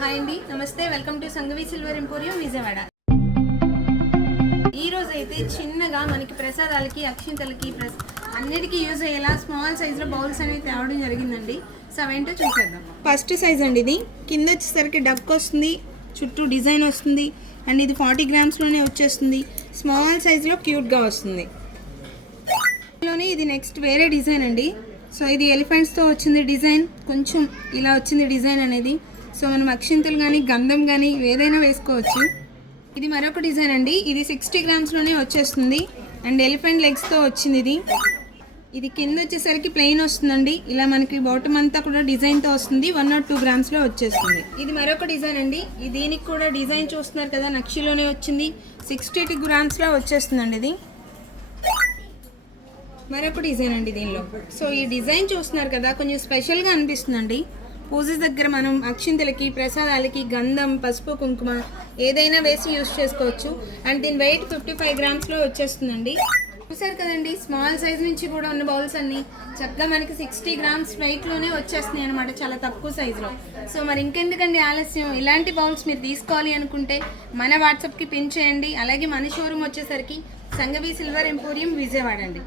Hi అండి, నమస్తే. Welcome to Sangavi silver emporium Vijayawada. ఈ రోజు అయితే చిన్నగా మనకి ప్రసాదాలకి, అక్షింతలకి, అన్నిటికీ యూజ్ అయ్యేలా స్మాల్ సైజులో బౌల్స్ అనేవి తేవడం జరిగిందండి. సో అవేంటో చూసేద్దాం. ఫస్ట్ సైజ్ అండి ఇది. కింద వచ్చేసరికి డక్ వస్తుంది, చుట్టూ డిజైన్ వస్తుంది అండ్ ఇది 40 గ్రామ్స్లోనే వచ్చేస్తుంది. స్మాల్ సైజులో క్యూట్గా వస్తుంది. లోనే ఇది నెక్స్ట్ వేరే డిజైన్ అండి. సో ఇది ఎలిఫెంట్స్తో వచ్చింది డిజైన్. కొంచెం ఇలా వచ్చింది డిజైన్ అనేది. సో మనం అక్షింతలు కానీ గంధం కానీ ఏదైనా వేసుకోవచ్చు. ఇది మరొక డిజైన్ అండి. ఇది 60 గ్రామ్స్లోనే వచ్చేస్తుంది అండ్ ఎలిఫెంట్ లెగ్స్తో వచ్చింది. ఇది కింద వచ్చేసరికి ప్లెయిన్ వస్తుందండి. ఇలా మనకి బాటమ్ అంతా కూడా డిజైన్తో వస్తుంది. 1 or 2 గ్రామ్స్లో వచ్చేస్తుంది. ఇది మరొక డిజైన్ అండి. దీనికి కూడా డిజైన్ చూస్తున్నారు కదా, నక్షిలోనే వచ్చింది. 62 గ్రామ్స్లో వచ్చేస్తుందండి. ఇది మరొక డిజైన్ అండి దీనిలో. సో ఈ డిజైన్ చూస్తున్నారు కదా, కొంచెం స్పెషల్గా అనిపిస్తుందండి. పూజ దగ్గర మనం అక్షింతలకి, ప్రసాదాలకి గంధం, పసుపు, కుంకుమ ఏదైనా వేసి యూజ్ చేసుకోవచ్చు. అండ్ దీని వెయిట్ 55 గ్రామ్స్లో వచ్చేస్తుందండి. చూసారు కదండి, స్మాల్ సైజ్ నుంచి కూడా ఉన్న బౌల్స్ అన్ని చక్కగా మనకి 60 గ్రామ్స్ వెయిట్లోనే వచ్చేస్తున్నాయి అనమాట, చాలా తక్కువ సైజులో. సో మరి ఇంకెందుకండి ఆలస్యం, ఇలాంటి బౌల్స్ మీరు తీసుకోవాలి అనుకుంటే మన వాట్సాప్కి పిన్ చేయండి. అలాగే మన షోరూమ్ వచ్చేసరికి సంగవి సిల్వర్ ఎంపోరియం విజయవాడ అండి.